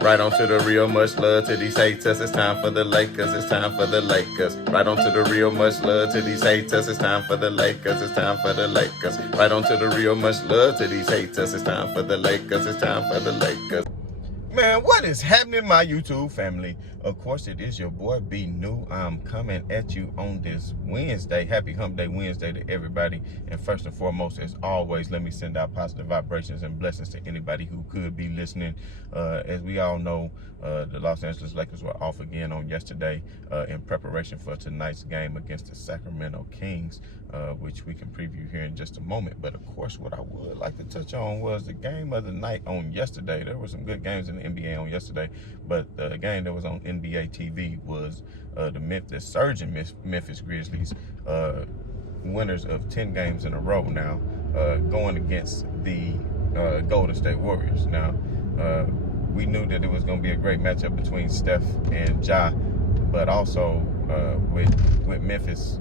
Right on to the real, much love to these haters. It's time for the Lakers. It's time for the Lakers. Right on to the real, much love to these haters. It's time for the Lakers. It's time for the Lakers. Right on to the real, much love to these haters. It's time for the Lakers. It's time for the Lakers. Man, what is happening, my YouTube family? Of course, it is your boy B New. I'm coming at you on this Wednesday. Happy Hump Day Wednesday to everybody. And first and foremost, as always, let me send out positive vibrations and blessings to anybody who could be listening. As we all know, the Los Angeles Lakers were off again on yesterday in preparation for tonight's game against the Sacramento Kings, which we can preview here in just a moment. But of course, what I would like to touch on was the game of the night on yesterday. There were some good games in the NBA on yesterday, but the game that was on NBA TV was the surging Memphis Grizzlies, winners of 10 games in a row now, going against the Golden State Warriors. Now, we knew that it was going to be a great matchup between Steph and Ja, but also with Memphis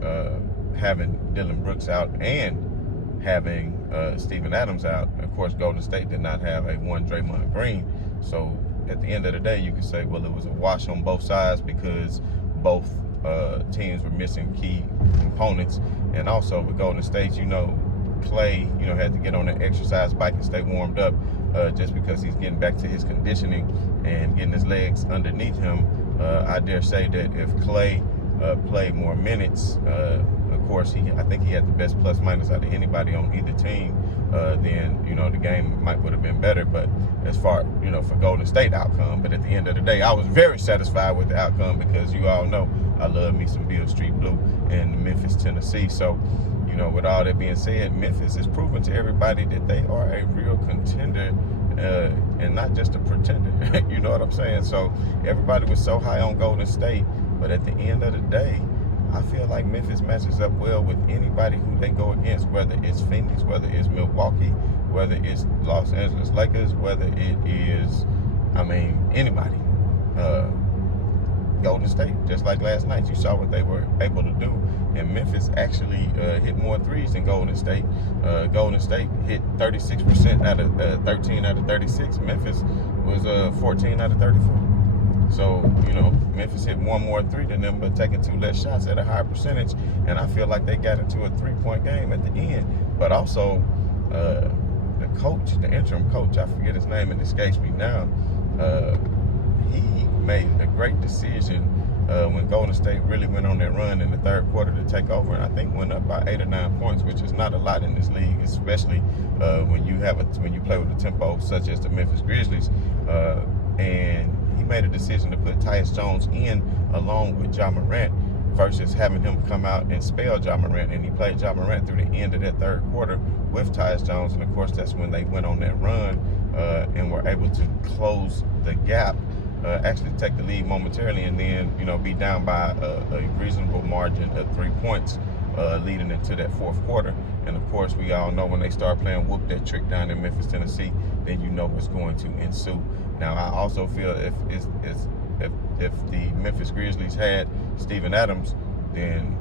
having Dylan Brooks out and having Steven Adams out. Of course, Golden State did not have a one Draymond Green. So at the end of the day, you could say, well, it was a wash on both sides because both teams were missing key components. And also with Golden State, Clay, had to get on an exercise bike and stay warmed up just because he's getting back to his conditioning and getting his legs underneath him. I dare say that if Clay played more minutes, of course, I think he had the best plus minus out of anybody on either team, then, the game would have been better. But as far, for Golden State outcome, but at the end of the day, I was very satisfied with the outcome because you all know I love me some Beale Street Blue in Memphis, Tennessee. So, with all that being said, Memphis is proving to everybody that they are a real contender and not just a pretender. You know what I'm saying? So everybody was so high on Golden State, but at the end of the day, I feel like Memphis matches up well with anybody who they go against, whether it's Phoenix, whether it's Milwaukee, whether it's Los Angeles Lakers, whether it is, anybody. Golden State, just like last night, you saw what they were able to do. And Memphis actually hit more threes than Golden State. Golden State hit 36% out of 13 out of 36. Memphis was 14 out of 34. So, Memphis hit one more three than them, but taking two less shots at a higher percentage. And I feel like they got into a three-point game at the end. But also, the coach, the interim coach, I forget his name, it escapes me now, he made a great decision when Golden State really went on that run in the third quarter to take over, and I think went up by 8 or 9 points, which is not a lot in this league, especially when you play with a tempo such as the Memphis Grizzlies. And he made a decision to put Tyus Jones in along with Ja Morant versus having him come out and spell Ja Morant, and he played Ja Morant through the end of that third quarter with Tyus Jones, and of course that's when they went on that run and were able to close the gap, actually take the lead momentarily, and then be down by a reasonable margin of 3 points leading into that fourth quarter. And of course, we all know when they start playing whoop that trick down in Memphis, Tennessee, then you know what's going to ensue. Now, I also feel if the Memphis Grizzlies had Steven Adams, then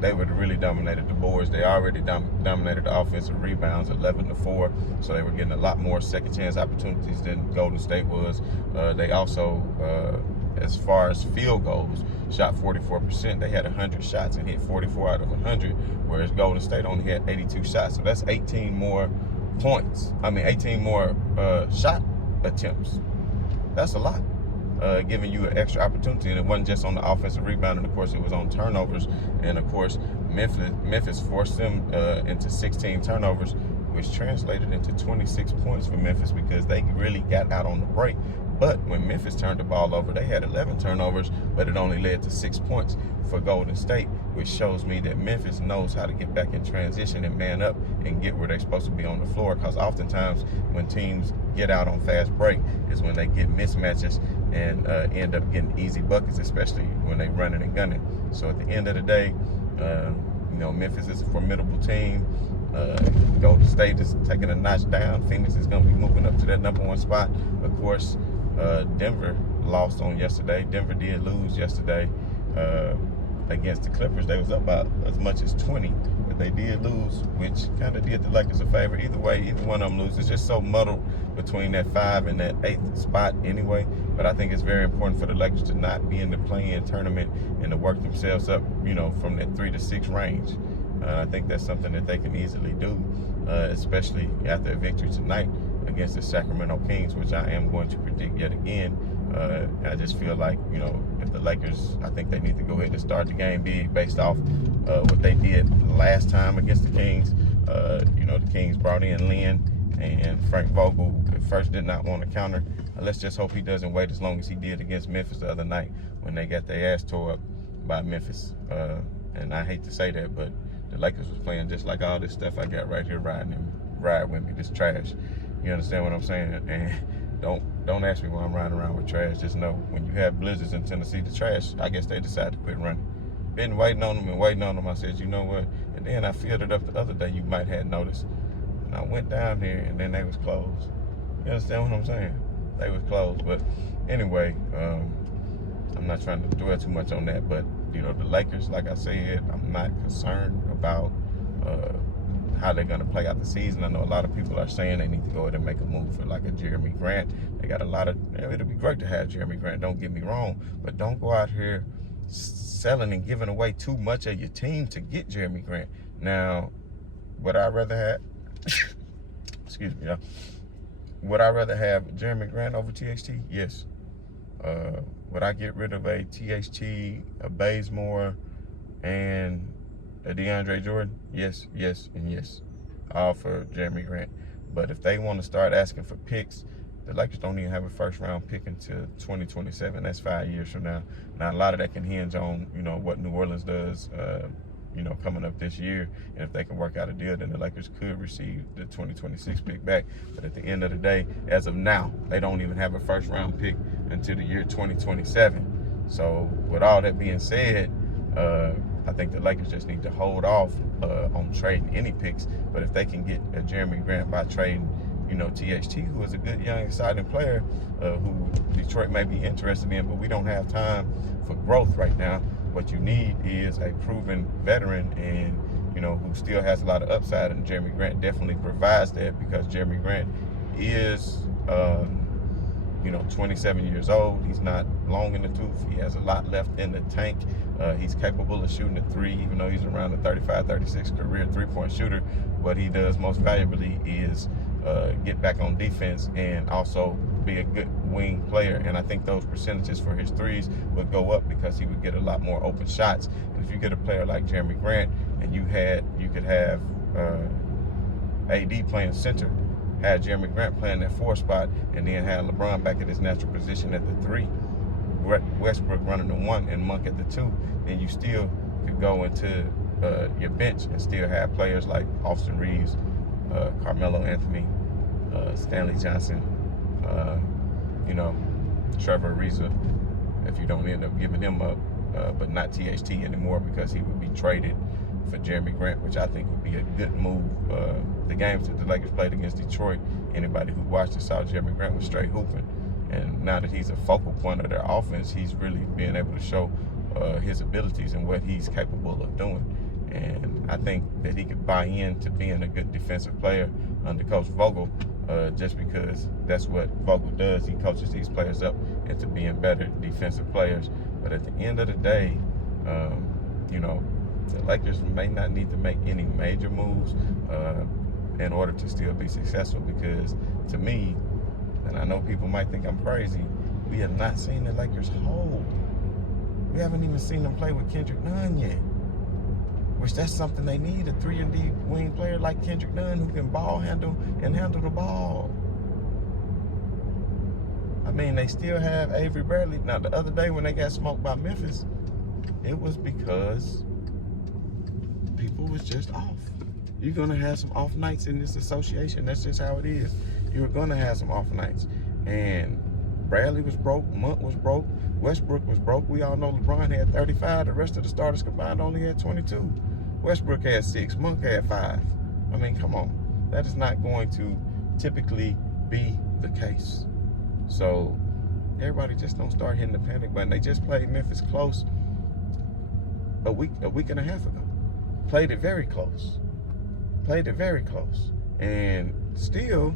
they would have really dominated the boards. They already dominated the offensive rebounds 11-4, so they were getting a lot more second chance opportunities than Golden State was. They also, as far as field goals, shot 44%. They had 100 shots and hit 44 out of 100, whereas Golden State only had 82 shots. So that's 18 more points. 18 more shot attempts. That's a lot. Giving you an extra opportunity, and it wasn't just on the offensive rebound, and of course it was on turnovers, and of course Memphis forced them into 16 turnovers, which translated into 26 points for Memphis because they really got out on the break. But when Memphis turned the ball over, they had 11 turnovers, but it only led to 6 points for Golden State, which shows me that Memphis knows how to get back in transition and man up and get where they're supposed to be on the floor, because oftentimes when teams get out on fast break is when they get mismatches and end up getting easy buckets, especially when they running and gunning. So at the end of the day, Memphis is a formidable team. Golden State is taking a notch down. Phoenix is going to be moving up to that #1 spot. Of course, Denver lost on yesterday. Denver did lose yesterday. against the Clippers, they was up by as much as 20, but they did lose, which kind of did the Lakers a favor. Either way, either one of them lose. It's just so muddled between that 5 and that 8th spot anyway. But I think it's very important for the Lakers to not be in the play-in tournament and to work themselves up, from that 3 to 6 range. I think that's something that they can easily do, especially after a victory tonight against the Sacramento Kings, which I am going to predict yet again. I just feel like, if the Lakers, I think they need to go ahead and start the game big based off what they did last time against the Kings. The Kings brought in Lynn and Frank Vogel at first did not want to counter. Let's just hope he doesn't wait as long as he did against Memphis the other night when they got their ass tore up by Memphis. And I hate to say that, but the Lakers was playing just like all this stuff I got right here riding with me, this trash. You understand what I'm saying? And don't ask me why I'm riding around with trash. Just know when you have blizzards in Tennessee, the trash, I guess they decided to quit running. Been waiting on them. I said, you know what? And then I filled it up the other day. You might have noticed. And I went down there, and then they was closed. You understand what I'm saying? They was closed. But anyway, I'm not trying to dwell too much on that. But, the Lakers, like I said, I'm not concerned about how they're going to play out the season. I know a lot of people are saying they need to go ahead and make a move for like a Jeremi Grant. They got a lot of, it'll be great to have Jeremi Grant, don't get me wrong, but don't go out here selling and giving away too much of your team to get Jeremi Grant. Now, would I rather have, excuse me, y'all. Would I rather have Jeremi Grant over THT? Yes. Would I get rid of a THT, a Bazemore, and a DeAndre Jordan? Yes, and yes. All for Jeremi Grant. But if they want to start asking for picks, the Lakers don't even have a first-round pick until 2027. That's 5 years from now. Now, a lot of that can hinge on, what New Orleans does, coming up this year. And if they can work out a deal, then the Lakers could receive the 2026 pick back. But at the end of the day, as of now, they don't even have a first-round pick until the year 2027. So with all that being said, I think the Lakers just need to hold off on trading any picks. But if they can get a Jeremi Grant by trading, THT, who is a good, young, exciting player who Detroit may be interested in, but we don't have time for growth right now. What you need is a proven veteran and, who still has a lot of upside, and Jeremi Grant definitely provides that because Jeremi Grant is, 27 years old. He's not long in the tooth. He has a lot left in the tank. He's capable of shooting a three, even though he's around a 35, 36 career three-point shooter. What he does most valuably is get back on defense and also be a good wing player. And I think those percentages for his threes would go up because he would get a lot more open shots. And if you get a player like Jeremi Grant and you could have AD playing center, had Jeremi Grant playing that 4 spot, and then had LeBron back at his natural position at the 3, Westbrook running the 1 and Monk at the 2, then you still could go into your bench and still have players like Austin Reeves, Carmelo Anthony, Stanley Johnson, Trevor Ariza, if you don't end up giving him up, but not THT anymore because he would be traded for Jeremi Grant, which I think would be a good move. The games that the Lakers played against Detroit, anybody who watched it saw Jeremi Grant was straight hooping. And now that he's a focal point of their offense, he's really being able to show his abilities and what he's capable of doing. And I think that he could buy into being a good defensive player under Coach Vogel, just because that's what Vogel does. He coaches these players up into being better defensive players. But at the end of the day, the Lakers may not need to make any major moves in order to still be successful, because to me, and I know people might think I'm crazy, we have not seen the Lakers hold. We haven't even seen them play with Kendrick Nunn yet, which that's something they need, a 3-and-D wing player like Kendrick Nunn who can ball handle and handle the ball. I mean, they still have Avery Bradley. Now, the other day when they got smoked by Memphis, it was because people was just off. You're going to have some off nights in this association. That's just how it is. You're going to have some off nights. And Bradley was broke. Monk was broke. Westbrook was broke. We all know LeBron had 35. The rest of the starters combined only had 22. Westbrook had 6. Monk had 5. I mean, come on. That is not going to typically be the case. So everybody just don't start hitting the panic button. They just played Memphis close. a week and a half ago. Played it very close. And still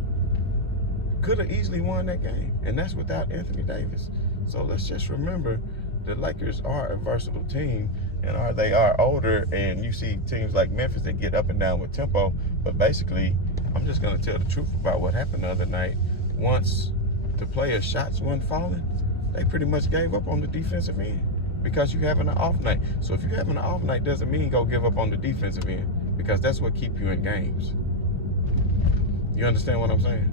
could have easily won that game. And that's without Anthony Davis. So let's just remember the Lakers are a versatile team, and they are older, and you see teams like Memphis that get up and down with tempo. But basically, I'm just going to tell the truth about what happened the other night. Once the players' shots weren't falling, they pretty much gave up on the defensive end because you're having an off night. So if you're having an off night, doesn't mean go give up on the defensive end, because that's what keeps you in games. You understand what I'm saying?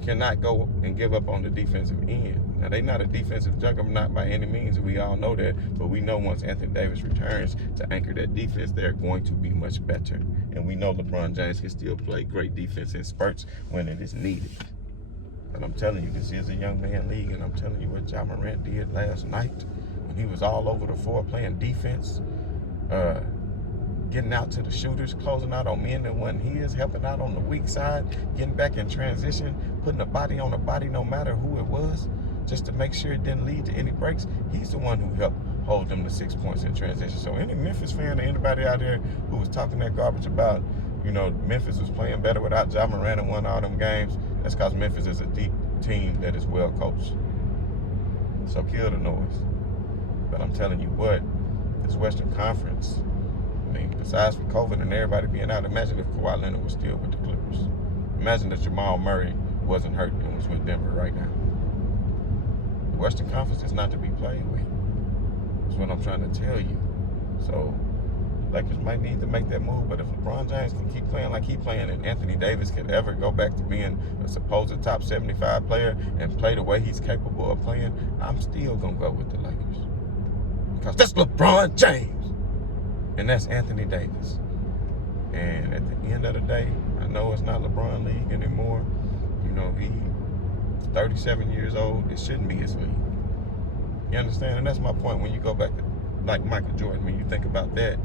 You cannot go and give up on the defensive end. Now, they're not a defensive juggernaut by any means, and we all know that. But we know once Anthony Davis returns to anchor that defense, they're going to be much better. And we know LeBron James can still play great defense in spurts when it is needed. But I'm telling you, this is a young man league, and I'm telling you what Ja Morant did last night when he was all over the floor playing defense, getting out to the shooters, closing out on men that wasn't his, helping out on the weak side, getting back in transition, putting a body on a body no matter who it was, just to make sure it didn't lead to any breaks. He's the one who helped hold them to 6 points in transition. So any Memphis fan or anybody out there who was talking that garbage about, Memphis was playing better without Ja Morant and won all them games, that's because Memphis is a deep team that is well coached. So kill the noise. But I'm telling you what, this Western Conference, besides for COVID and everybody being out, imagine if Kawhi Leonard was still with the Clippers. Imagine that Jamal Murray wasn't hurt and was with Denver right now. The Western Conference is not to be played with. That's what I'm trying to tell you. So, Lakers might need to make that move, but if LeBron James can keep playing like he's playing, and Anthony Davis can ever go back to being a supposed top 75 player and play the way he's capable of playing, I'm still going to go with the Lakers. Because that's LeBron James. And that's Anthony Davis. And at the end of the day, I know it's not LeBron league anymore. He's 37 years old. It shouldn't be his league. You understand? And that's my point when you go back to like Michael Jordan. When you think about that,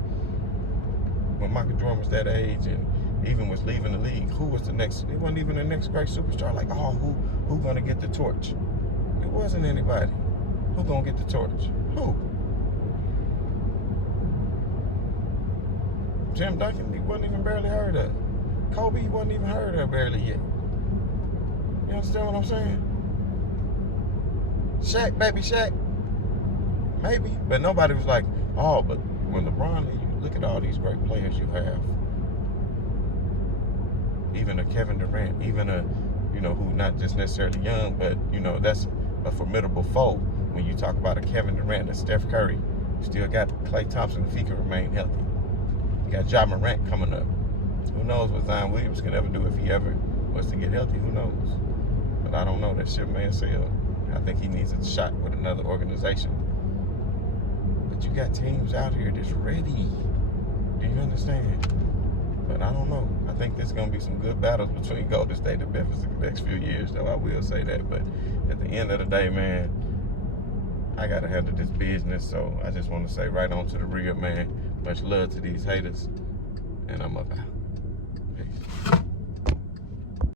when Michael Jordan was that age and even was leaving the league, who was the next? It wasn't even the next great superstar. Like, who gonna get the torch? It wasn't anybody. Who gonna get the torch? Who? Tim Duncan, he wasn't even barely heard of. Kobe, he wasn't even heard of barely yet. You understand what I'm saying? Shaq, baby Shaq. Maybe. But nobody was like, but when LeBron, you look at all these great players you have. Even a Kevin Durant, even a, who not just necessarily young, but, that's a formidable foe. When you talk about a Kevin Durant, a Steph Curry, you still got Klay Thompson if he can remain healthy. You got Ja Morant coming up. Who knows what Zion Williams can ever do if he ever was to get healthy? Who knows? But I don't know. That ship may have sailed. I think he needs a shot with another organization. But you got teams out here that's ready. Do you understand? But I don't know. I think there's going to be some good battles between Golden State and Memphis in the next few years, though. I will say that. But at the end of the day, man, I got to handle this business. So I just want to say right on to the real, man. Much love to these haters. And I'm up out. Peace.